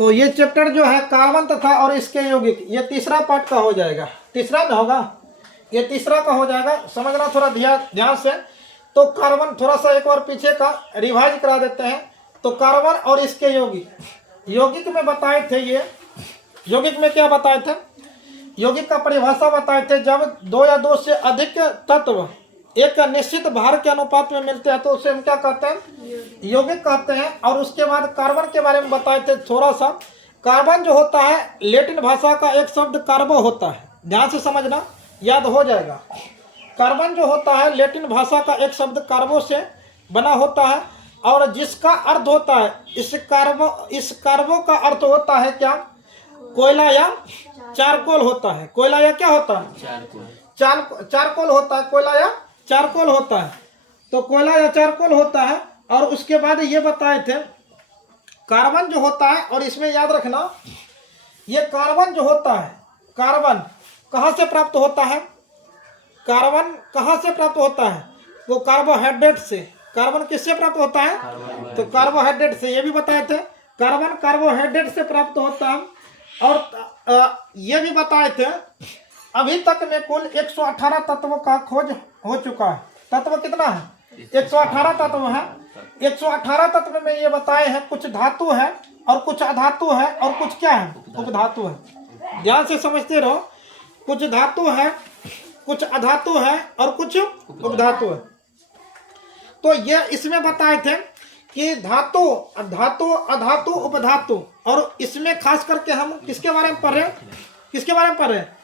तो ये चैप्टर जो है कार्बन तथा और इसके यौगिक, ये तीसरा पार्ट का हो जाएगा। तीसरा में होगा, ये तीसरा का हो जाएगा, समझना थोड़ा ध्यान से। तो कार्बन थोड़ा सा एक बार पीछे का रिवाइज करा देते हैं। तो कार्बन और इसके यौगिक, यौगिक में बताए थे, ये यौगिक में क्या बताए थे, यौगिक का परिभाषा बताए थे। जब दो या दो से अधिक तत्व एक निश्चित भार के अनुपात में मिलते हैं तो उसे हम क्या कहते हैं, यौगिक कहते हैं। और उसके बाद कार्बन के बारे में बताए थे थोड़ा सा। कार्बन जो होता है लैटिन भाषा का एक शब्द कार्बो होता है, ध्यान से समझना, याद हो जाएगा। कार्बन जो होता है लैटिन भाषा का एक शब्द कार्बो से बना होता है, और जिसका अर्थ होता है, इस कार्बो का अर्थ होता है क्या, कोयला या चारकोल होता है। कोयला या क्या होता है, चारकोल होता है, कोयला या चारकोल होता है। तो कोयला या चारकोल होता है। और उसके बाद ये बताए थे कार्बन जो होता है, और इसमें याद रखना, ये कार्बन जो होता है, कार्बन कहाँ से प्राप्त होता है, कार्बन कहाँ से प्राप्त होता है, वो कार्बोहाइड्रेट से। कार्बन किससे प्राप्त होता है, तो कार्बोहाइड्रेट से, ये भी बताए थे। कार्बन कार्बोहाइड्रेट से प्राप्त होता है। और ये भी बताए थे अभी तक में कुल 118 तत्वों का खोज हो चुका है। तत्व कितना है, 118 तत्व है। 118 तत्व में ये बताए हैं कुछ धातु है और कुछ अधातु है और कुछ क्या है, उपधातु है। ध्यान से समझते रहो, कुछ धातु है, कुछ अधातु है और कुछ उपधातु है। तो ये इसमें बताए थे कि धातु, धातु, अधातु, उपधातु। और इसमें खास करके हम किसके बारे में पढ़ रहे हैं, किसके बारे में पढ़ रहे हैं,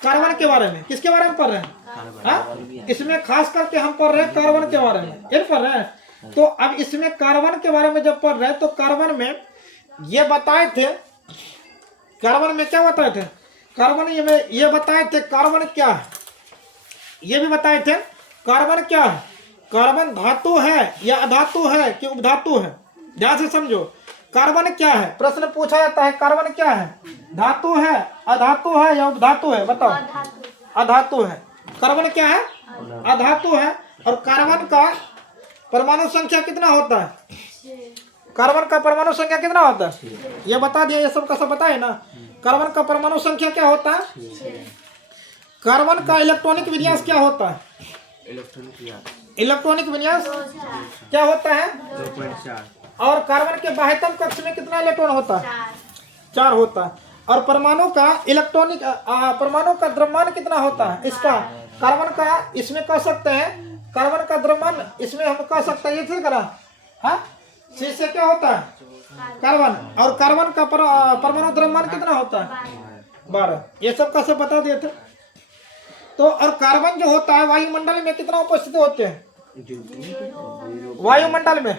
कार्बन के बारे में। किसके बारे में पढ़ रहे हैं, इसमें खास करके हम पढ़ रहे हैं कार्बन के बारे में, ये पढ़ रहे हैं। तो अब इसमें कार्बन के बारे में जब पढ़ रहे हैं तो कार्बन में ये बताए थे, कार्बन में क्या बताए थे, कार्बन ये बताए थे कार्बन क्या है, ये भी बताए थे कार्बन क्या है, कार्बन धातु है या अधातु है कि उपधातु है। ध्यान से समझो, कार्बन क्या है, प्रश्न पूछा जाता है, कार्बन क्या है, धातु है, अधातु है या उपधातु है, बताओ। अधातु है। कार्बन क्या है, अधातु है। और कार्बन का परमाणु संख्या कितना होता है, कार्बन का परमाणु संख्या कितना होता है, ये बता दिया, ये सब का सब बताए ना। कार्बन का परमाणु संख्या क्या होता है, कार्बन का इलेक्ट्रॉनिक विन्यास क्या होता है, इलेक्ट्रॉनिक विन्यास क्या होता है, 2.4। और कार्बन के बाह्यतम कक्ष में कितना इलेक्ट्रॉन होता है, 4 होता है। और परमाणु का इलेक्ट्रॉनिक परमाणु का द्रव्यमान कितना होता है, इसका कार्बन का, इसमें कह सकते हैं कार्बन का द्रव्यमान, इसमें हम कह सकते हैं, ये ठीक करा, हाँ, सी से क्या होता है, कार्बन। और कार्बन का परमाणु द्रव्यमान कितना होता है, 12। ये सब का सब बता दिए थे। तो और कार्बन जो होता है वायुमंडल में कितना उपस्थित होते हैं, वायुमंडल में,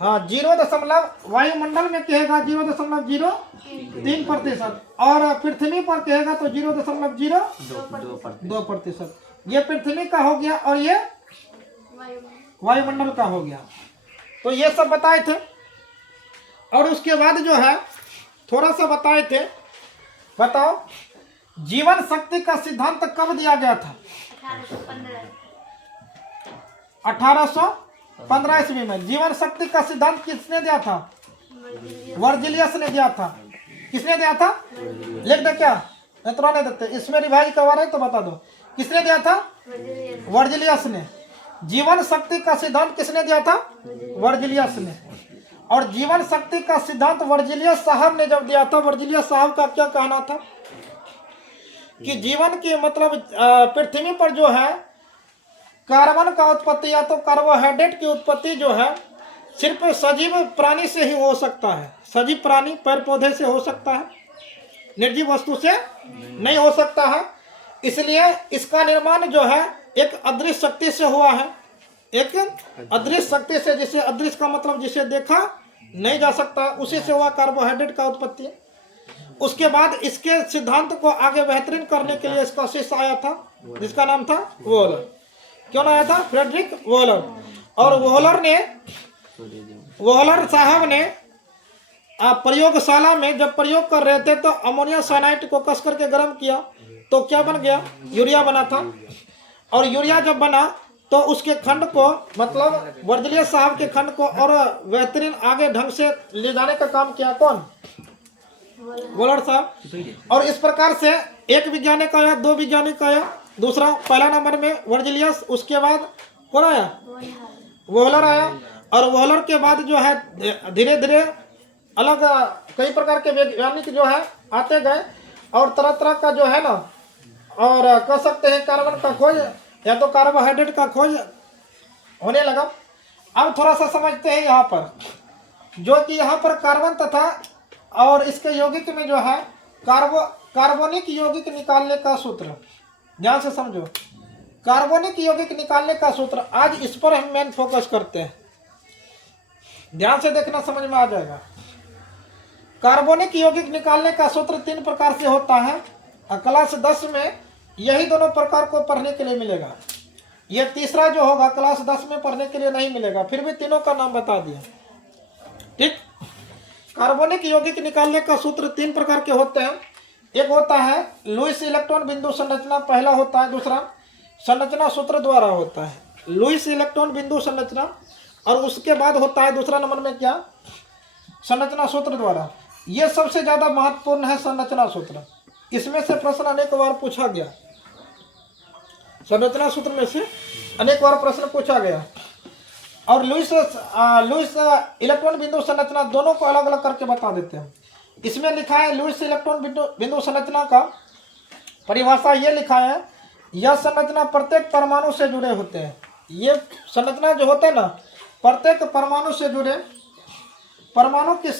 हाँ, 0. वायुमंडल में कहेगा 0.03%, और पृथ्वी पर कहेगा तो 0.02%। ये पृथ्वी का हो गया और ये वायुमंडल का हो गया। तो ये सब बताए थे। और उसके बाद जो है थोड़ा सा बताए थे, बताओ जीवन शक्ति का सिद्धांत कब दिया गया था, 1815 ईस्वी में। जीवन शक्ति का सिद्धांत किसने दिया था, वर्जिलियस ने दिया था। किसने दिया था, लिख दे क्या, नहीं नहीं देते, इसमें रिवाइज करवा रहे तो बता दो, किसने दिया था, वर्जिलियस ने। जीवन शक्ति का सिद्धांत किसने दिया था, वर्जिलियस ने। और जीवन शक्ति का सिद्धांत वर्जिलियस साहब ने जब दिया था, वर्जिलियस साहब का क्या कहना था कि जीवन के मतलब पृथ्वी पर जो है कार्बन का उत्पत्ति या तो कार्बोहाइड्रेट की उत्पत्ति जो है सिर्फ सजीव प्राणी से ही हो सकता है। सजीव प्राणी पेड़ पौधे से हो सकता है, निर्जीव वस्तु से नहीं हो सकता है। इसलिए इसका निर्माण जो है एक अदृश्य शक्ति से हुआ है, एक अदृश्य शक्ति से, जिसे अदृश्य का मतलब जिसे देखा नहीं जा सकता, उसी से हुआ कार्बोहाइड्रेट का उत्पत्ति। उसके बाद इसके सिद्धांत को आगे बेहतरीन करने के लिए इसका शिष्य आया था, जिसका नाम था वोहलर। क्यों आया था, फ्रेडरिक वोहलर। और वोहलर साहब ने प्रयोगशाला में जब प्रयोग कर रहे थे तो अमोनिया साइनाइड को कस करके गर्म किया तो क्या बन गया, यूरिया बना था। और यूरिया जब बना तो उसके खंड को मतलब वर्जिलियस साहब के खंड को और बेहतरीन आगे ढंग से ले जाने का काम किया कौन? वोलर साहब। और इस प्रकार से एक वैज्ञानिक आया, दो वैज्ञानिक आया, दूसरा पहला नंबर में वर्जिलियस, उसके बाद कौन आया? वोलर आया। और वोलर के बाद जो है धीरे धीरे अलग कई प्रकार के वैज्ञानिक जो है आते गए और तरह तरह का जो है ना, और कह सकते हैं कार्बन का खोज या तो कार्बोहाइड्रेट का खोज होने लगा। अब थोड़ा सा समझते हैं यहाँ पर, जो कि यहाँ पर कार्बन तथा और इसके यौगिक में जो है कार्बोनिक यौगिक निकालने का सूत्र, ध्यान से समझो, कार्बोनिक यौगिक निकालने का सूत्र, आज इस पर हम मेन फोकस करते हैं। ध्यान से देखना, समझ में आ जाएगा। कार्बोनिक यौगिक निकालने का सूत्र 3 प्रकार से होता है। क्लास 10 में यही दोनों प्रकार को पढ़ने के लिए मिलेगा। ये तीसरा जो होगा क्लास 10 में पढ़ने के लिए नहीं मिलेगा, फिर भी तीनों का नाम बता दिया। ठीक, कार्बोनिक यौगिक निकालने का सूत्र 3 प्रकार के होते हैं। एक होता है लुईस इलेक्ट्रॉन बिंदु संरचना, पहला होता है। दूसरा संरचना सूत्र द्वारा होता है, लुईस इलेक्ट्रॉन बिंदु संरचना। और उसके बाद होता है दूसरा नंबर में क्या? संरचना सूत्र द्वारा। यह सबसे ज्यादा महत्वपूर्ण है संरचना सूत्र। इसमें से प्रश्न अनेक बार पूछा गया, संरचना सूत्र में से अनेक बार प्रश्न पूछा गया। और लुईस इलेक्ट्रॉन बिंदु संरचना दोनों को अलग अलग करके बता देते हैं। इसमें लिखा है लुईस इलेक्ट्रॉन बिंदु संरचना का परिभाषा ये लिखा है, यह संरचना प्रत्येक परमाणु से जुड़े होते हैं। ये संरचना जो होते हैं ना, प्रत्येक परमाणु से जुड़े, परमाणु की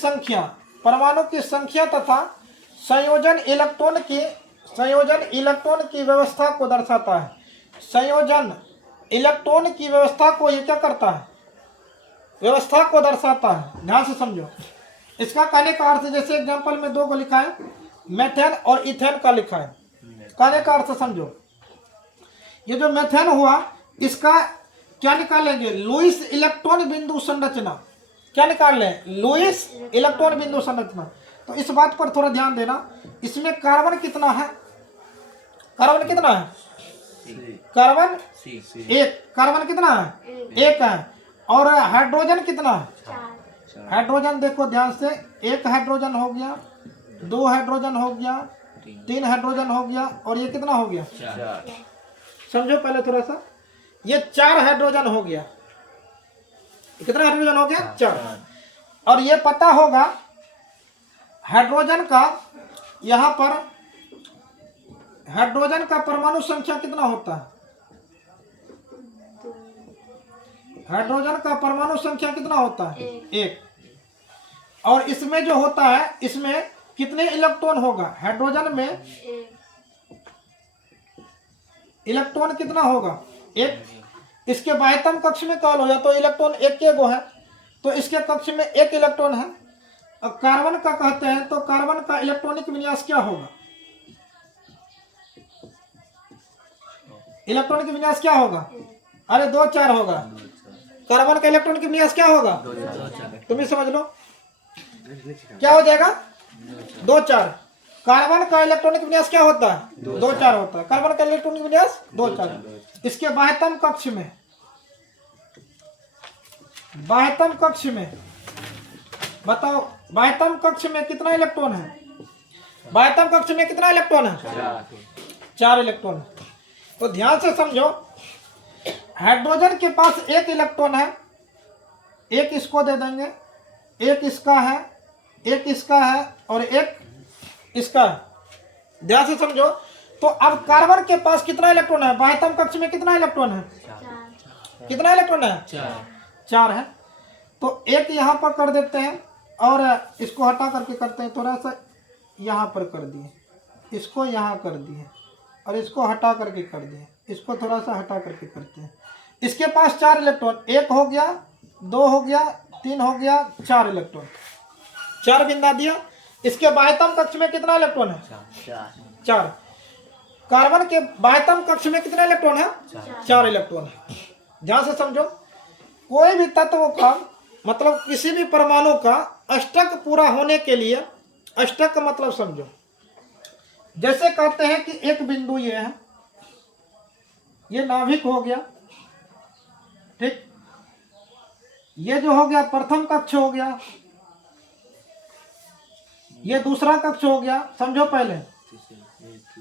संख्या तथा संयोजन इलेक्ट्रॉन की व्यवस्था को दर्शाता है। संयोजन इलेक्ट्रॉन की व्यवस्था को ये क्या करता है? व्यवस्था को दर्शाता है। ध्यान से समझो। इसका कहने का अर्थ, जैसे एग्जांपल में 2 को लिखा है, मेथेन और इथेन का लिखा है। कहने का अर्थ समझो, ये जो मेथेन हुआ इसका क्या निकालेंगे? लुईस इलेक्ट्रॉन बिंदु संरचना। क्या निकाल लें? लुईस इलेक्ट्रॉन बिंदु संरचना। तो इस बात पर थोड़ा ध्यान देना। इसमें कार्बन कितना है? कार्बन कितना है? कार्बन 1। कार्बन कितना है? 1 है। और हाइड्रोजन कितना है? 4। हाइड्रोजन देखो ध्यान से, 1 हाइड्रोजन हो गया, 2 हाइड्रोजन हो गया, 3 हाइड्रोजन हो गया, और ये कितना हो गया? 4। समझो पहले थोड़ा सा, ये 4 हाइड्रोजन हो गया। कितना हाइड्रोजन हो गया? 4। और ये पता होगा हाइड्रोजन का, यहां पर हाइड्रोजन का परमाणु संख्या कितना होता है? हाइड्रोजन का परमाणु संख्या कितना होता है? 1। और इसमें जो होता है, इसमें कितने इलेक्ट्रॉन होगा? हाइड्रोजन में इलेक्ट्रॉन कितना होगा? 1। इसके बाह्यतम कक्ष में कॉल हो जाए तो इलेक्ट्रॉन 1 के गो है, तो इसके कक्ष में 1 इलेक्ट्रॉन है। अब कार्बन का कहते हैं तो कार्बन का इलेक्ट्रॉनिक विन्यास क्या होगा? इलेक्ट्रॉनिक विन्यास क्या होगा? अरे 2-4 होगा। कार्बन का इलेक्ट्रॉनिक विन्यास क्या होगा? तुम ही समझ लो, क्या हो जाएगा? 2-4। कार्बन का इलेक्ट्रॉनिक विन्यास क्या होता है? 2-4 होता है। कार्बन का इलेक्ट्रॉनिक विन्यास 2-4। इसके बाह्यतम कक्ष में, बाह्यतम कक्ष में बताओ, बाह्यतम कक्ष में कितना इलेक्ट्रॉन है? बाह्यतम कक्ष में कितना इलेक्ट्रॉन है? 4 इलेक्ट्रॉन। तो ध्यान से समझो, हाइड्रोजन के पास 1 इलेक्ट्रॉन है, 1 इसको दे देंगे, 1 इसका है, 1 इसका है, और 1 इसका है। ध्यान से समझो। तो अब कार्बन के पास कितना इलेक्ट्रॉन है? बाह्यतम कक्ष में कितना इलेक्ट्रॉन है? 4। कितना इलेक्ट्रॉन है? 4 है। तो 1 यहाँ पर कर देते हैं, और इसको हटा करके करते हैं, थोड़ा सा यहाँ पर कर दिए, इसको यहाँ कर दिए, और इसको हटा करके कर दिए, इसको थोड़ा सा हटा करके करते हैं। इसके पास 4 इलेक्ट्रॉन, 1 हो गया, 2 हो गया, 3 हो गया, 4 इलेक्ट्रॉन, 4 बिंदा दिया। इसके बाह्यतम कक्ष में कितना इलेक्ट्रॉन है? 4। कार्बन के बाह्यतम कक्ष में कितना इलेक्ट्रॉन है? 4 इलेक्ट्रॉन है। ध्यान से समझो, कोई भी तत्व का मतलब किसी भी परमाणु का अष्टक पूरा होने के लिए, अष्टक का मतलब समझो, जैसे कहते हैं कि एक बिंदु ये है, ये नाभिक हो गया, ठीक, ये जो हो गया प्रथम कक्ष हो गया, ये दूसरा कक्ष हो गया, समझो पहले,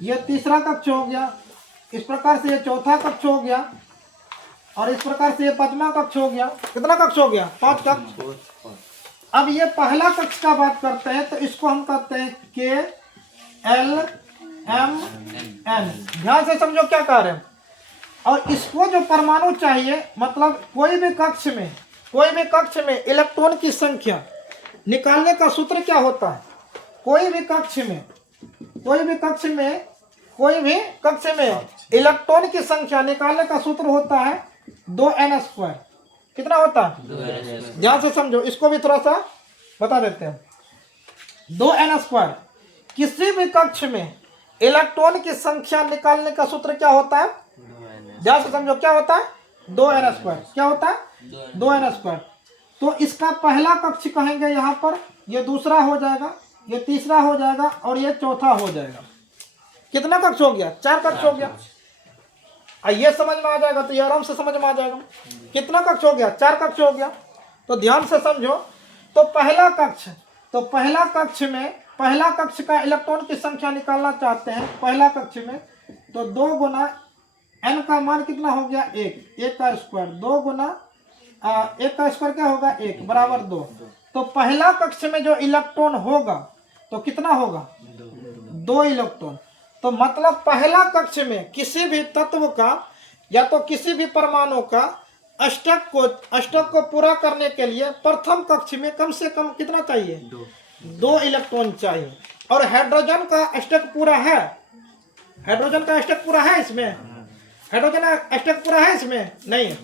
ये तीसरा कक्ष हो गया, इस प्रकार से ये चौथा कक्ष हो गया, और इस प्रकार से ये पांचवा कक्ष हो गया। कितना कक्ष हो गया? 5 कक्ष। अब ये पहला कक्ष का बात करते हैं तो इसको हम कहते हैं के एल एम एन। ध्यान से समझो क्या कह रहे हैं। और इसको जो परमाणु चाहिए, मतलब कोई भी कक्ष में इलेक्ट्रॉन की संख्या निकालने का सूत्र क्या होता है? कोई भी कक्ष में इलेक्ट्रॉन की संख्या निकालने का सूत्र होता है 2n²। कितना होता है? ध्यान से समझो, इसको भी थोड़ा सा बता देते हैं। 2n²। किसी भी कक्ष में इलेक्ट्रॉन की संख्या निकालने का सूत्र क्या होता है? ध्यान से समझो, क्या होता है? 2n²। क्या होता है? 2n²। तो इसका पहला कक्ष कहेंगे यहाँ पर, ये दूसरा हो जाएगा, ये तीसरा हो जाएगा, और ये चौथा हो जाएगा। कितना कक्ष हो गया? 4 कक्ष हो गया। ये समझ में आ जाएगा तो ये आराम से समझ में आ जाएगा। कितना कक्ष हो गया? 4 कक्ष हो गया। तो ध्यान से समझो, तो पहला कक्ष का इलेक्ट्रॉन की संख्या निकालना चाहते हैं पहला कक्ष में, तो 2 गुना n का मान कितना हो गया? 1 का स्क्वायर, 2 गुना 1 का स्क्वायर क्या होगा? 1 बराबर 2। तो पहला कक्ष में जो इलेक्ट्रॉन होगा तो कितना होगा? 2 इलेक्ट्रॉन। तो मतलब पहला कक्ष में किसी भी तत्व का या तो किसी भी परमाणु का अष्टक को पूरा करने के लिए प्रथम कक्ष में कम से कम कितना चाहिए? 2 इलेक्ट्रॉन चाहिए। और हाइड्रोजन का अष्टक पूरा है? हाइड्रोजन का अष्टक पूरा है इसमें? हाइड्रोजन अष्टक पूरा है इसमें? नहीं।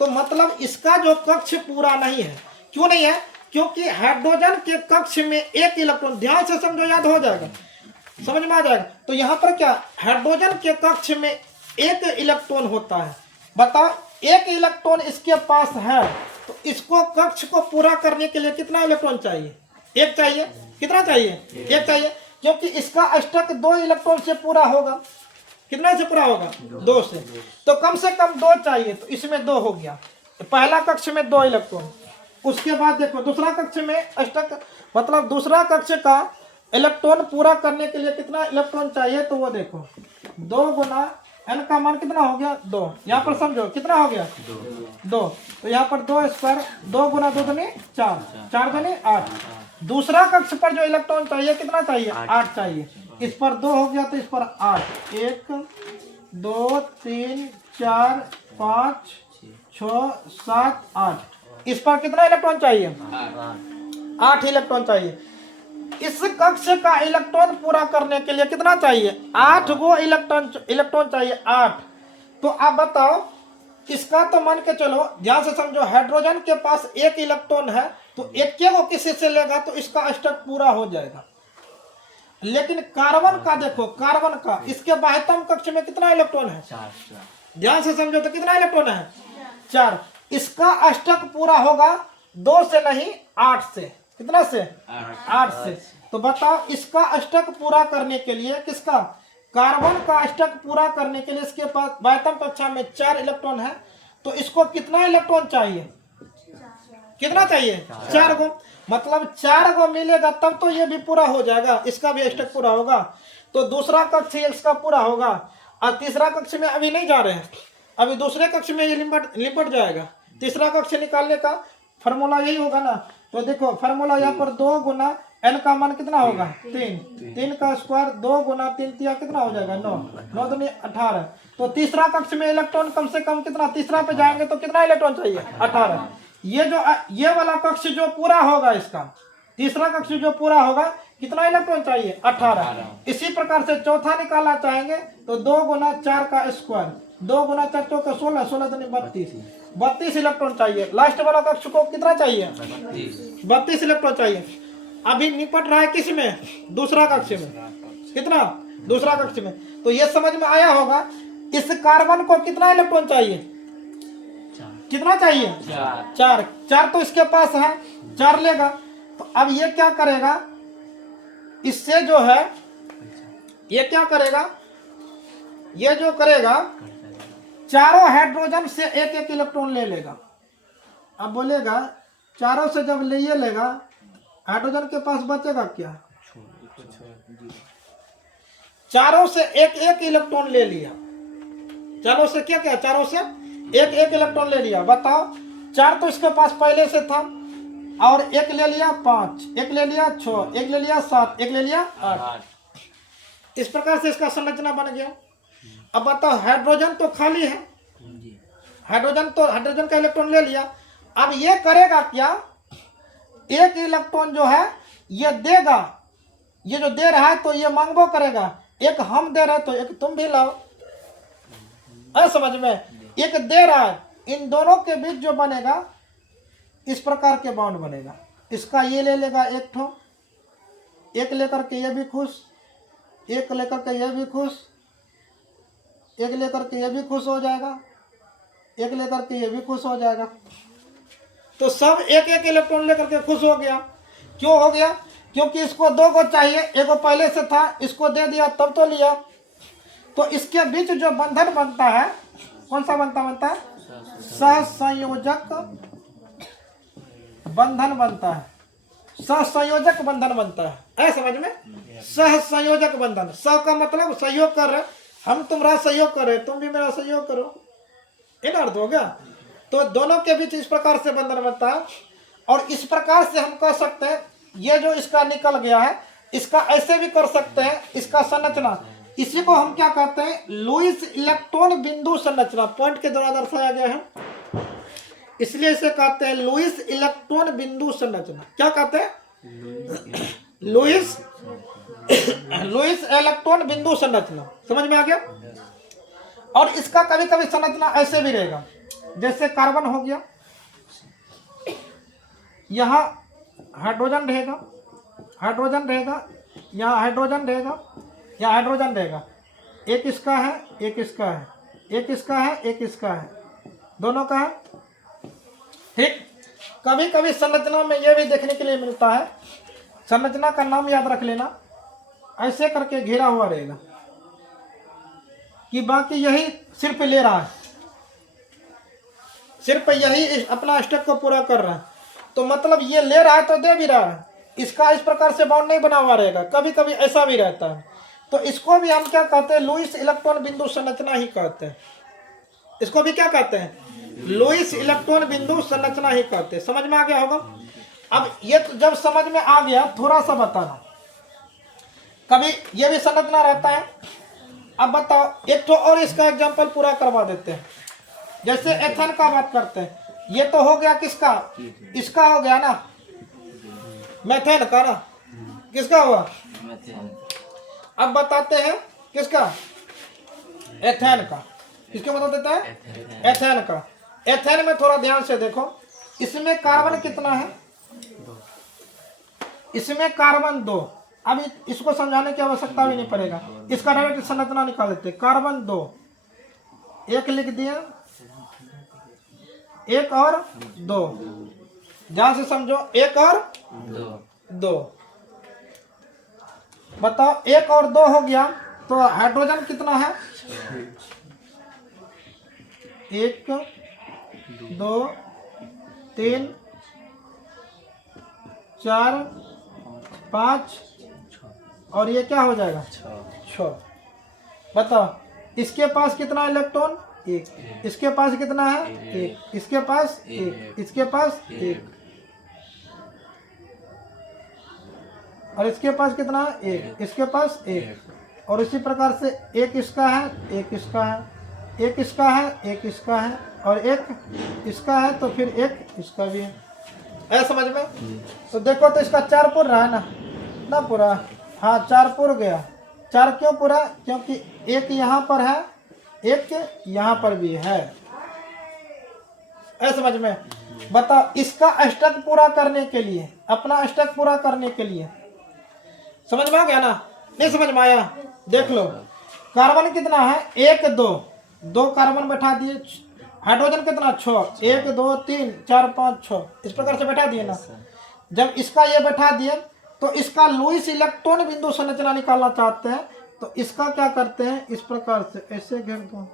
तो मतलब इसका जो कक्ष पूरा नहीं है। क्यों नहीं है? क्योंकि हाइड्रोजन के कक्ष में 1 इलेक्ट्रॉन, ध्यान से समझो, याद हो जाएगा, समझ में आ जाएगा। तो यहाँ पर क्या, हाइड्रोजन के कक्ष में 1 इलेक्ट्रॉन होता है। बताओ, 1 इलेक्ट्रॉन इसके पास है तो इसको कक्ष को पूरा करने के लिए कितना इलेक्ट्रॉन चाहिए? 1 चाहिए। कितना चाहिए? 1 चाहिए, क्योंकि इसका अष्टक 2 इलेक्ट्रॉन से पूरा होगा। कितना से पूरा होगा? 2 से। तो कम से कम 2 चाहिए, तो इसमें 2 हो गया। पहला कक्ष में 2 इलेक्ट्रॉन। उसके बाद देखो दूसरा कक्ष में अष्टक, मतलब दूसरा कक्ष का इलेक्ट्रॉन पूरा करने के लिए कितना इलेक्ट्रॉन चाहिए? तो वो देखो 2 गुना n का मान कितना हो गया? 2। यहाँ पर समझो कितना हो गया? 2। तो यहाँ पर 2 स्क्वायर, 2 गुना 2 दूनी 4, 4 दूनी 8। दूसरा कक्ष पर जो इलेक्ट्रॉन चाहिए कितना चाहिए? 8 चाहिए। इस पर 2 हो गया तो इस पर 8। 1 2 3 4 5 6 7 8। इस पर कितना इलेक्ट्रॉन चाहिए? 8 इलेक्ट्रॉन चाहिए। इस कक्ष का इलेक्ट्रॉन पूरा करने के लिए कितना चाहिए? 8 गो इलेक्ट्रॉन चाहिए, 8। तो आप बताओ, इसका तो मान के चलो, ध्यान से समझो, हाइड्रोजन के पास 1 इलेक्ट्रॉन है तो 1 को किसी से लेगा तो इसका अष्टक पूरा हो जाएगा। लेकिन कार्बन का देखो, कार्बन का इसके बाह्यतम कक्ष में कितना इलेक्ट्रॉन है? 4। ध्यान से समझो, तो कितना इलेक्ट्रॉन है? 4। इसका अष्टक पूरा होगा 2 से नहीं 8 से। कितना से? 8 से। तो बताओ, इसका अष्टक पूरा करने के लिए, किसका? कार्बन का अष्टक पूरा करने के लिए इसके पास बाह्यतम कक्षा में 4 इलेक्ट्रॉन है, तो इसको कितना इलेक्ट्रॉन चाहिए? कितना चाहिए? 4 गो। मतलब 4 गो मिलेगा तब तो ये भी पूरा हो जाएगा, इसका भी अष्टक पूरा होगा। तो दूसरा कक्ष इसका पूरा होगा, और तीसरा कक्ष में अभी नहीं जा रहे हैं, अभी दूसरे कक्ष में ये लिपट जाएगा। तीसरा कक्ष निकालने का फॉर्मूला यही होगा ना। तो देखो फॉर्मूला यहाँ पर 2 गुना n का मान कितना होगा? 3 का स्क्वायर, 2 गुना 3 तिया कितना हो जाएगा? 9 दूनी 18। तो तीसरा कक्ष में इलेक्ट्रॉन कम से कम कितना? तीसरा पे जाएंगे तो कितना इलेक्ट्रॉन चाहिए? 18। ये वाला कक्ष जो पूरा होगा, इसका तीसरा कक्ष जो पूरा होगा, कितना इलेक्ट्रॉन चाहिए? 18। इसी प्रकार से चौथा निकालना चाहेंगे तो 2 गुना 4 का स्क्वायर, 2 गुना 4 का 16, 16 दूनी 32 इलेक्ट्रॉन चाहिए। लास्ट वाला कक्ष को कितना चाहिए? 32 इलेक्ट्रॉन चाहिए। अभी निपट रहा है किस में? दूसरा कक्ष में। कितना? दूसरा कक्ष में। तो ये समझ में आया होगा, इस कार्बन को कितना इलेक्ट्रॉन चाहिए? कितना चाहिए? 4 तो इसके पास है, 4 लेगा। तो अब ये क्या करेगा, इससे जो है ये क्या करेगा, ये जो करेगा चारों हाइड्रोजन से एक एक इलेक्ट्रॉन ले लेगा। अब बोलेगा चारों से जब ले लेगा हाइड्रोजन के पास बचेगा क्या? चारों से एक एक इलेक्ट्रॉन ले लिया। चारों से क्या क्या? चारों से एक एक इलेक्ट्रॉन ले लिया। बताओ, 4 तो इसके पास पहले से था, और एक ले लिया 5, एक ले लिया 6, एक ले लिया 7, एक ले लिया 8। इस प्रकार से इसका संरचना बन गया। अब बताओ, हाइड्रोजन तो खाली है, हाइड्रोजन का इलेक्ट्रॉन ले लिया। अब ये करेगा क्या? एक इलेक्ट्रॉन जो है ये देगा, ये जो दे रहा है तो ये मांगबो करेगा। एक हम दे रहे तो एक तुम भी लाओ। समझ में? एक दे रहा है, इन दोनों के बीच जो बनेगा इस प्रकार के बॉन्ड बनेगा। इसका ये ले लेगा एक ठो, एक लेकर के ये भी खुश, एक लेकर के ये भी खुश, एक लेकर के ये भी खुश हो जाएगा, एक लेकर के ये भी खुश हो जाएगा। तो सब एक एक इलेक्ट्रॉन लेकर के खुश हो गया। क्यों हो गया? क्योंकि इसको 2 को चाहिए, एक को पहले से था, इसको दे दिया तब तो लिया। तो इसके बीच जो बंधन बनता है, कौन सा बनता है? सहसंयोजक बंधन बनता है, सहसंयोजक बंधन बनता है। ऐ समझ में? सहसंयोजक बंधन। सह का मतलब सहयोग कर रहे, हम तुम्हारा सहयोग कर रहे, तुम भी मेरा सहयोग करो, इन अर्थ हो गया। तो दोनों के बीच इस प्रकार से बंधन बनता है। और इस प्रकार से हम कह सकते हैं, ये जो इसका निकल गया है, इसका ऐसे भी कर सकते हैं, इसका संरचना, इसी को हम क्या कहते हैं? लुईस इलेक्ट्रॉन बिंदु संरचना। पॉइंट के द्वारा दर्शाया गया है, इसलिए इसे कहते हैं लुईस इलेक्ट्रॉन बिंदु संरचना। क्या कहते हैं? लुईस इलेक्ट्रॉन बिंदु संरचना। समझ में आ गया? और इसका कभी कभी संरचना ऐसे भी रहेगा, जैसे कार्बन हो गया, यहाँ हाइड्रोजन रहेगा, यहाँ हाइड्रोजन रहेगा, यहाँ हाइड्रोजन रहेगा। एक इसका है, एक इसका है, एक इसका है, एक इसका है, दोनों का है। ठीक। कभी कभी संरचना में यह भी देखने के लिए मिलता है, संरचना का नाम याद रख लेना, ऐसे करके घेरा हुआ रहेगा कि बाकी यही सिर्फ ले रहा है, सिर्फ यही अपना स्टेप को पूरा कर रहा है। तो मतलब ये ले रहा है तो दे भी रहा है, इसका इस प्रकार से बाउंड नहीं बना हुआ रहेगा। कभी कभी ऐसा भी रहता है। तो इसको भी हम क्या कहते हैं? लुईस इलेक्ट्रॉन बिंदु संरचना ही कहते हैं। इसको भी क्या कहते हैं? लुईस इलेक्ट्रॉन बिंदु संरचना ही कहते हैं। समझ में आ गया होगा? अब ये तो जब समझ में आ गया, थोड़ा सा बताना, कभी ये भी संरचना रहता है। अब बताओ, एक तो और इसका एग्जांपल पूरा करवा देते हैं। जैसे एथेन का बात करते हैं, ये तो हो गया किसका? इसका हो गया ना, मेथेन का ना। किसका हुआ? अब बताते हैं किसका? एथेन का। किसके बता देता है? एथेन का। एथेन में थोड़ा ध्यान से देखो, इसमें कार्बन कितना है? इसमें कार्बन 2। अब इसको समझाने की आवश्यकता भी नहीं पड़ेगा, इसका डायरेक्ट संरचना निकाल देते। कार्बन 2, एक लिख दिया, एक और 2, ध्यान से समझो, एक और 2। बताओ, एक और 2 हो गया, तो हाइड्रोजन कितना है? 1 2 3 4 5 और ये क्या हो जाएगा? 6। बताओ, इसके पास कितना इलेक्ट्रॉन? 1। इसके पास कितना है? 1। इसके पास 1। इसके पास 1। और इसके पास कितना है? 1। इसके पास 1। और इसी प्रकार से एक इसका है, एक इसका है, एक इसका है, एक इसका है, और एक इसका है, तो फिर एक इसका भी है। ऐसा समझ में? तो देखो, तो इसका 4 पूर रहा है ना पूरा? हाँ, 4 पूर गया। 4 क्यों पूरा? क्योंकि एक यहाँ पर है, एक यहाँ पर भी है। ऐसा समझ में? बताओ, इसका अष्टक पूरा करने के लिए, अपना अष्टक पूरा करने के लिए, समझ में आ गया ना? नहीं समझ में आया? देख लो, कार्बन कितना है? 1 2 कार्बन बैठा दिए। हाइड्रोजन कितना? 6। 1 2 3 4 5 6, इस प्रकार से बैठा दिए ना। जब इसका ये बैठा दिए, तो इसका लुईस इलेक्ट्रॉन बिंदु संरचना निकालना चाहते हैं, तो इसका क्या करते हैं? इस प्रकार से ऐसे घेर दो,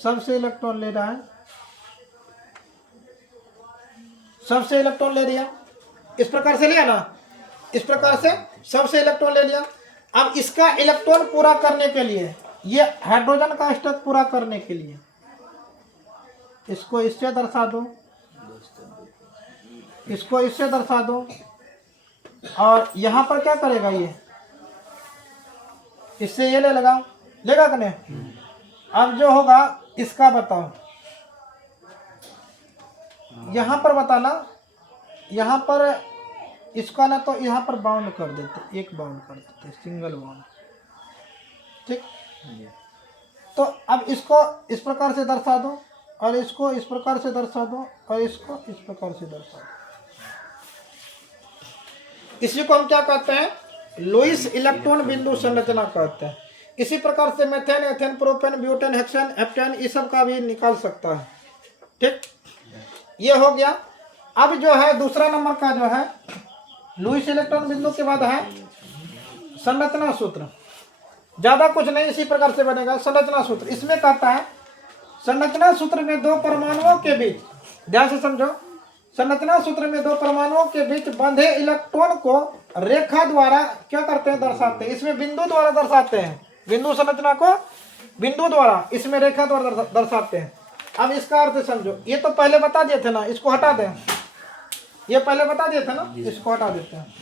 सबसे इलेक्ट्रॉन ले रहा है, सबसे इलेक्ट्रॉन ले लिया, इस प्रकार से लिया ना, इस प्रकार से सबसे इलेक्ट्रॉन ले लिया। अब इसका इलेक्ट्रॉन पूरा करने के लिए, ये हाइड्रोजन का स्टैक पूरा करने के लिए इसको इससे दर्शा दो, इसको इससे दर्शा दो, और यहां पर क्या करेगा, ये इससे ये ले लगाओ, लेगा कि नहीं। अब जो होगा इसका बताओ, यहां पर बताना, यहां पर इसका ना तो यहां पर बाउंड कर देते, एक बाउंड कर देते, सिंगल बाउंड, ठीक। तो अब इसको इस प्रकार से दर्शा दो, और इसको इस प्रकार से दर्शा दो, और इसको इस प्रकार से दर्शा दो। इसी को हम क्या कहते हैं, लुईस इलेक्ट्रॉन बिंदु संरचना कहते हैं। इसी प्रकार से methane, ethane, propane, butane, hexane, heptane, इस सब का भी निकाल सकता है, ठीक। ये हो गया। अब जो है दूसरा नंबर का जो है लुईस इलेक्ट्रॉन बिंदु के बाद है संरचना सूत्र। ज्यादा कुछ नहीं, इसी प्रकार से बनेगा संरचना सूत्र। इसमें कहता है संरचना सूत्र में दो परमाणुओं के बीच, ध्यान से समझो, संरचना सूत्र में दो परमाणुओं के बीच बंधे इलेक्ट्रॉन को रेखा द्वारा क्या करते हैं, दर्शाते हैं। इसमें बिंदु द्वारा दर्शाते हैं, बिंदु संरचना को बिंदु द्वारा, इसमें रेखा द्वारा दर्शाते हैं। अब इसका अर्थ समझो, ये तो पहले बता दिए थे ना, इसको हटा दें, ये पहले बता दिए थे ना, इसको हटा देते हैं।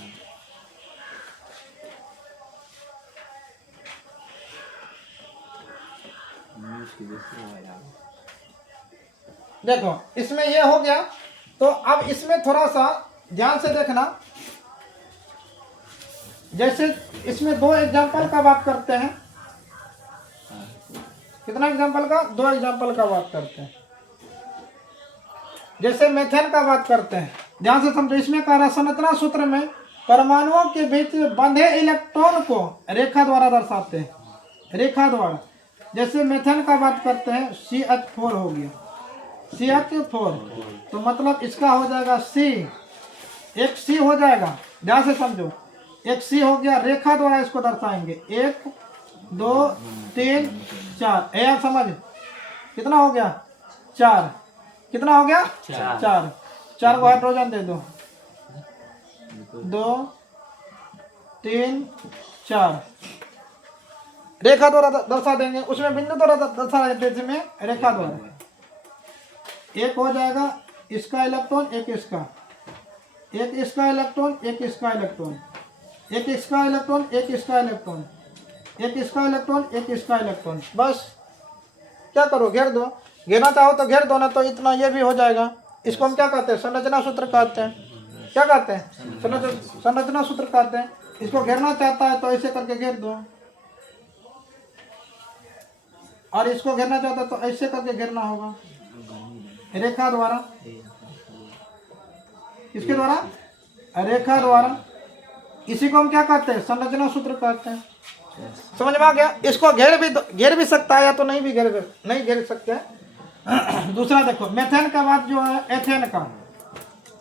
देखो इसमें ये हो गया। तो अब इसमें थोड़ा सा ध्यान से देखना, जैसे इसमें दो एग्जांपल का बात करते हैं, कितना एग्जांपल का, दो एग्जांपल का बात करते हैं। जैसे मेथेन का बात करते हैं, ध्यान से समझो। इसमें कह रहा संरचना सूत्र में परमाणुओं के बीच बंधे इलेक्ट्रॉन को रेखा द्वारा दर्शाते हैं, रेखा द्वारा। जैसे मेथेन का बात करते हैं, CH4 हो गया, CH4, तो मतलब इसका हो जाएगा C, एक C हो जाएगा, ध्यान से समझो, एक C हो गया, रेखा द्वारा इसको दर्शाएंगे, 1 2 3 4, यार समझ, कितना हो गया, 4, कितना हो गया, 4 को हाइड्रोजन दे दो, 2 3 4, रेखा द्वारा दर्शा देंगे। उसमें बिंदु द्वारा दर्शा देते, इसमें रेखा द्वारा। एक हो जाएगा इसका इलेक्ट्रॉन, एक इसका, एक इसका इलेक्ट्रॉन, एक इसका इलेक्ट्रॉन, एक इसका इलेक्ट्रॉन, एक इसका इलेक्ट्रॉन, एक इसका इलेक्ट्रॉन, एक इसका इलेक्ट्रॉन। बस क्या करो, घेर दो, घेरना चाहो तो घेर दो, ना तो इतना ये भी हो जाएगा। इसको हम क्या कहते हैं, संरचना सूत्र कहते हैं। क्या कहते हैं, संरचना सूत्र कहते हैं। इसको घेरना चाहता है तो ऐसे करके घेर दो, और इसको घेरना चाहता है तो ऐसे करके घेरना होगा, रेखा द्वारा। किसके द्वारा, रेखा द्वारा। इसी को हम क्या कहते हैं, संरचना सूत्र कहते हैं। समझ में आ गया। इसको घेर भी सकता है, या तो नहीं भी घेर सकते हैं। दूसरा देखो, मेथेन का बाद जो है एथेन का,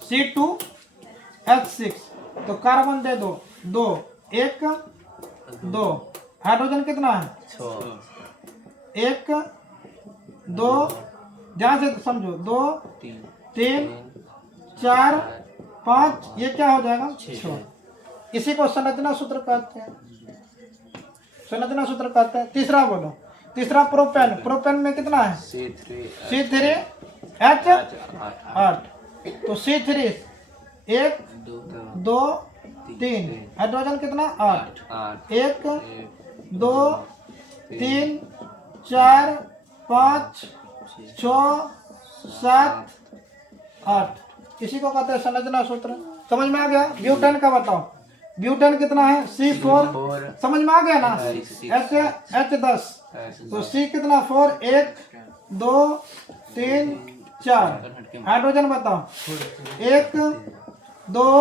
C2H6, तो कार्बन दे दो 2, 1 2, हाइड्रोजन कितना है, 1 2, ध्यान से समझो, 2 3 4 5, ये क्या हो जाएगा, 6। इसी को संरचना सूत्र कहते हैं, संरचना सूत्र कहते हैं। तीसरा बोलो, तीसरा प्रोपेन, प्रोपेन में कितना है, C3H8, तो C3 1 2 3, हाइड्रोजन कितना, 8, 1 2 3 4 5 6 7 8, इसी को कहते हैं संरचना सूत्र। समझ में आ गया। ब्यूटेन का बताओ, ब्यूटेन कितना है, C4, समझ में आ गया ना, H10, तो C कितना, 4 1 2 3 4, हाइड्रोजन बताओ, 1 2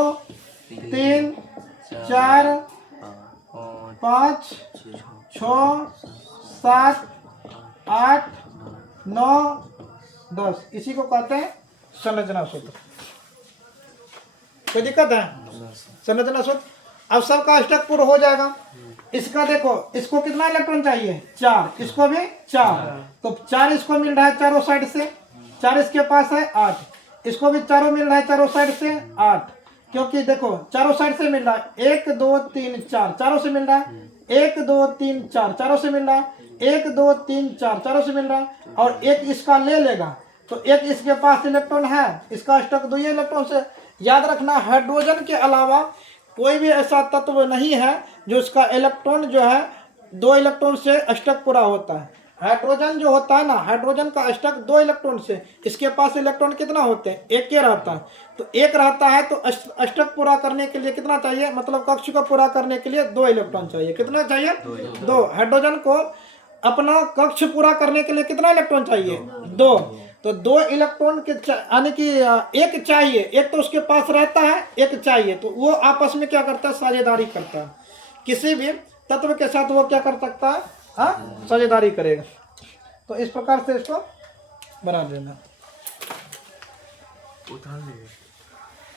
3 4 5 6 7 8 9 10, इसी को कहते हैं संरचना सूत्र। कोई दिक्कत है, संरचना सूत्र। अब सबका स्टक पूरा हो जाएगा। इसका देखो, इसको कितना इलेक्ट्रॉन चाहिए? 4, इसको भी 4, तो 4 इसको मिल रहा है चारों साइड से, 4 इसके पास है 8, इसको भी चारों मिल रहा है चारों साइड से 8, क्योंकि देखो चारों साइड से मिल रहा है 1 2 3 4 चारों से मिल रहा है, 1 2 3 4 चारों से मिल रहा है, 1 2 3 4 चारों से मिल रहा है, और एक इसका ले लेगा तो एक इसके पास इलेक्ट्रॉन है, इसका स्टक 2 इलेक्ट्रॉन से। याद रखना हाइड्रोजन के अलावा कोई भी ऐसा तत्व नहीं है जो इसका इलेक्ट्रॉन जो है 2 इलेक्ट्रॉन से स्टक पूरा होता है। हाइड्रोजन जो होता है ना, हाइड्रोजन का स्टक 2 इलेक्ट्रॉन से, इसके पास इलेक्ट्रॉन कितना होते हैं? एक ही रहता है, तो एक रहता है तो स्टक पूरा करने के लिए कितना चाहिए, मतलब कक्ष को पूरा करने के लिए 2 इलेक्ट्रॉन चाहिए। कितना चाहिए? 2। हाइड्रोजन को अपना कक्ष पूरा करने के लिए कितना इलेक्ट्रॉन चाहिए? 2। तो 2 इलेक्ट्रॉन के यानी कि एक चाहिए, एक तो उसके पास रहता है, एक चाहिए, तो वो आपस में क्या करता है? साझेदारी करता है। किसी भी तत्व के साथ वो क्या कर सकता है? हाँ, साझेदारी करेगा। तो इस प्रकार से इसको बना देना।